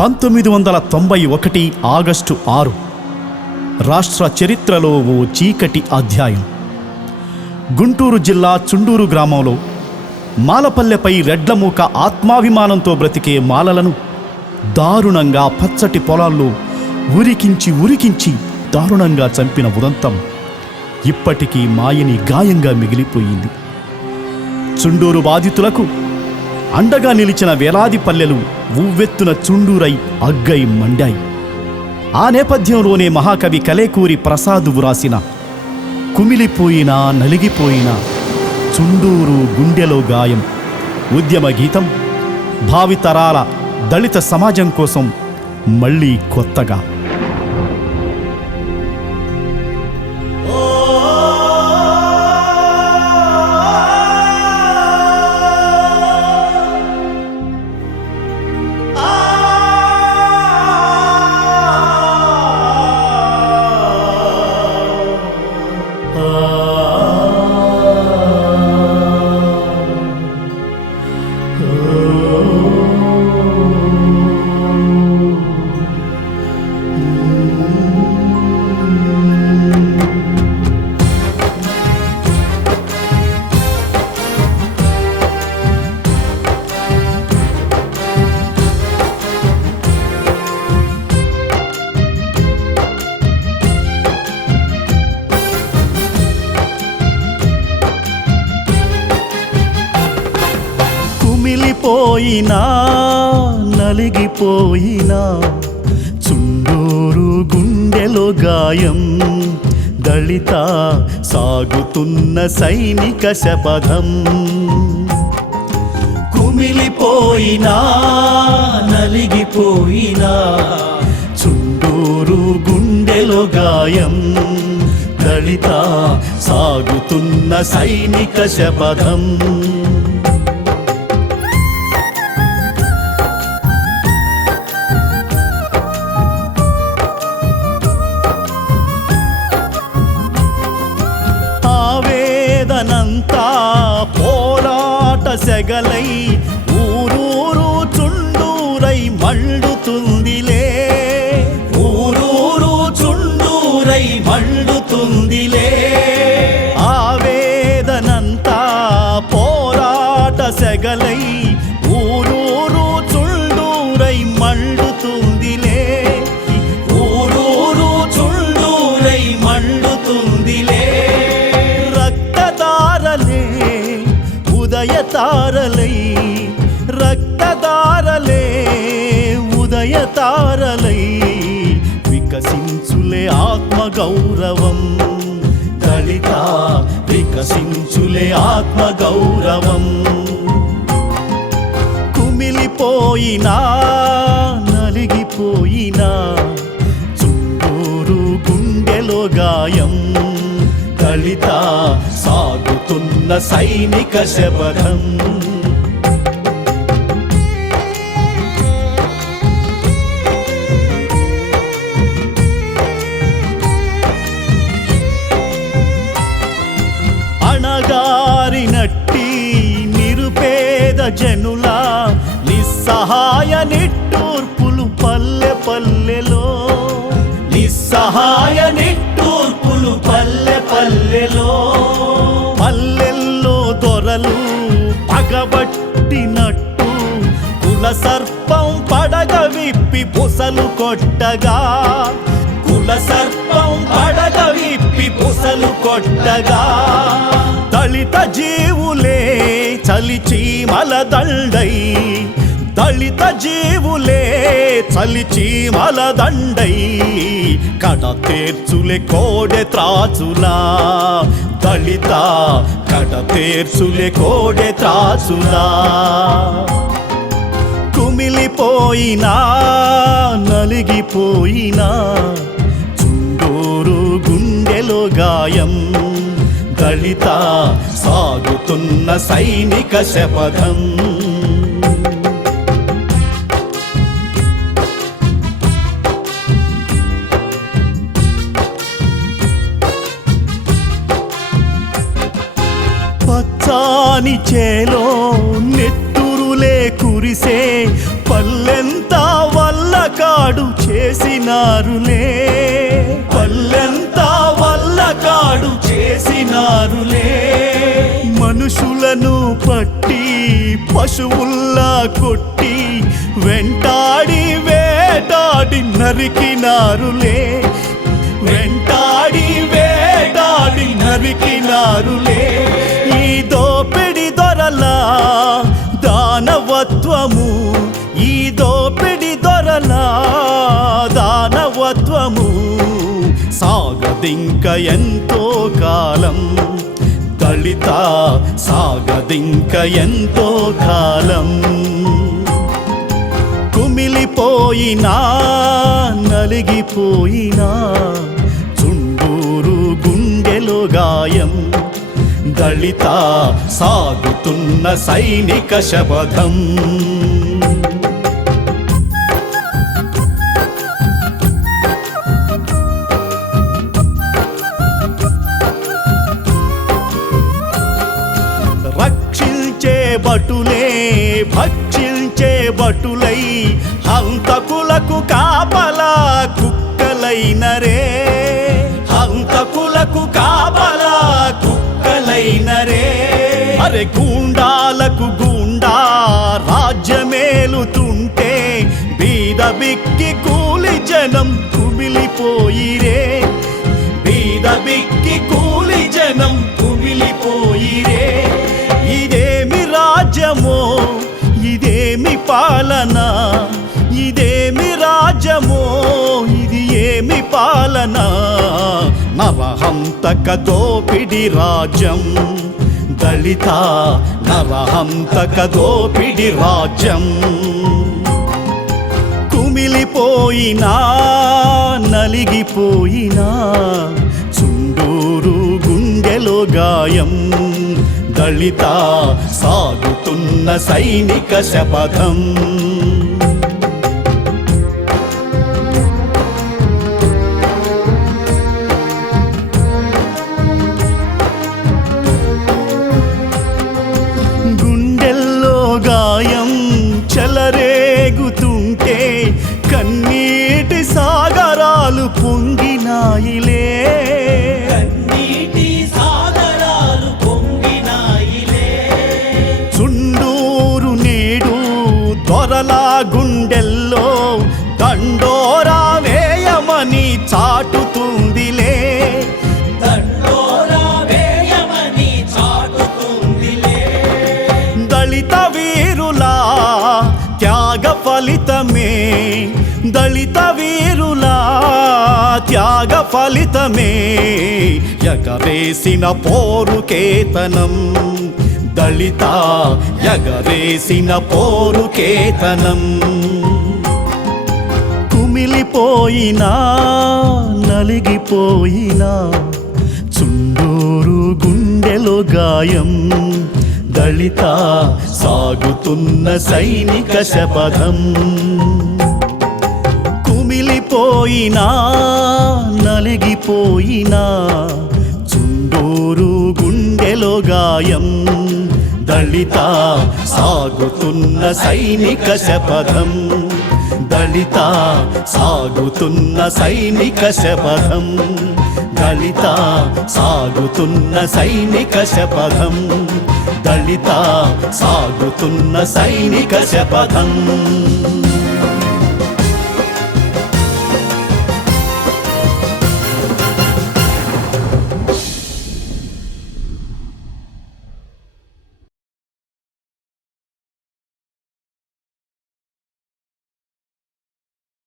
పంతొమ్మిది వందల తొంభై ఒకటి ఆగస్టు ఆరు. రాష్ట్ర చరిత్రలో ఓ చీకటి అధ్యాయం. గుంటూరు జిల్లా చుండూరు గ్రామంలో మాలపల్లెపై రెడ్లమూక ఆత్మాభిమానంతో బ్రతికే మాలలను దారుణంగా పచ్చటి పొలాల్లో ఉరికించి ఉరికించి దారుణంగా చంపిన ఉదంతం ఇప్పటికీ మాయని గాయంగా మిగిలిపోయింది. చుండూరు బాధితులకు అండగా నిలిచిన వేలాది పల్లెలు ఉవ్వెత్తున చుండూరై అగ్గై మండాయి. ఆ నేపథ్యంలోనే మహాకవి కలేకూరి ప్రసాద్ వ్రాసిన కుమిలిపోయినా నలిగిపోయినా చుండూరు గుండెలో గాయం. ఉద్యమ గీతం భావితరాల దళిత సమాజం కోసం మళ్ళీ కొత్తగా. పోయినా నలిగిపోయినా చుండూరు గుండెలో గాయం దళిత సాగుతున్న సైనిక శపథం. కుమిలిపోయినా నలిగిపోయినా చుండూరు గుండెలో గాయం దళిత సాగుతున్న సైనిక శపథం. చుండూరై గౌరవం. దళిత వికసించులే ఆత్మ గౌరవం కుమిలిపోయినా నలిగిపోయినా చుండూరు గుండెలో గాయం. దళిత సాగుతున్న సైనిక శపథం. పల్లెలో నిస్సహాయ నిట్టూర్పులు పల్లె పల్లెలో. పల్లెల్లో దొరలు పగబట్టినట్టు కుల సర్పం పడగ విప్పి పుసలు కొట్టగా. కుల సర్పం పడగ విప్పి పుసలు కొట్టగా. దళిత జీవులే చలిచీమల దండై దళిత జీవులే చలిచీమల దండై కడ తీర్చులే కోడె త్రాచులా. దళిత కడ తీర్చులే కోడె త్రాచులా. కుమిలిపోయినా నలిగిపోయినా చుండూరు గుండెలో గాయం. దళిత సాగుతున్న సైనిక శపథం. పచ్చాని చేలో నెత్తురులే కురిసే పల్లెంతా వల్ల కాడు చేసినారులే. పల్లెంతా వల్ల కాడు చేసినారులే. మనుషులను పట్టి పశువుల్లా కొట్టి వెంటాడి వేటాడి నరికినారులే. వెంటాడి వేటాడి నరికినారులే. ఈ దోపిడి దొరల దానవత్వము ఈ దోపిడి దొరల దానవత్వము. సాగదింక ఎంతో కాలం దళిత సాగదింక ఎంతో కాలం. కుమిలిపోయినా నలిగిపోయినా చుండూరు గుండెలో గాయం దళిత సాగుతున్న సైనిక శపథం. రక్షించే బటులే భక్షించే బటులై హంతకులకు కాపలా కుక్కలైనరే. హంతకులకు కా అరే గూండాలకు గూండా రాజ్యమేలుతుంటే బీద బిక్కి కూలి జనం కుమిలిపోయిరే. బీద బిక్కి కూలి జనం కుమిలిపోయిరే. ఇదేమి రాజ్యమో ఇదేమి పాలన ఇదేమి రాజ్యమో ఇది ఏమి పాలన? నరహంతక దోపిడి రాజ్యం. దళిత నరహంతక దోపిడి రాజ్యం. కుమిలిపోయినా నలిగిపోయినా చుండూరు గుండెలో గాయం. దళిత సాగుతున్న సైనిక శపథం. కన్నీటి సాగరాలు పొంగినాయిలే. త్యాగ ఫలితమే. ఎగవేసిన పోరుకేతనం. దళిత ఎగవేసిన పోరుకేతనం. కుమిలిపోయినా నలిగిపోయినా చుండూరు గుండెలో గాయం. దళిత సాగుతున్న సైనిక శపథం. పోయినా నలిగిపోయినా చుండూరు గుండెలో గాయం. దళిత సాగుతున్న సైనిక శపథం. దళిత సాగుతున్న సైనిక శపథం. దళిత సాగుతున్న సైనిక శపథం. దళిత సాగుతున్న సైనిక శపథం.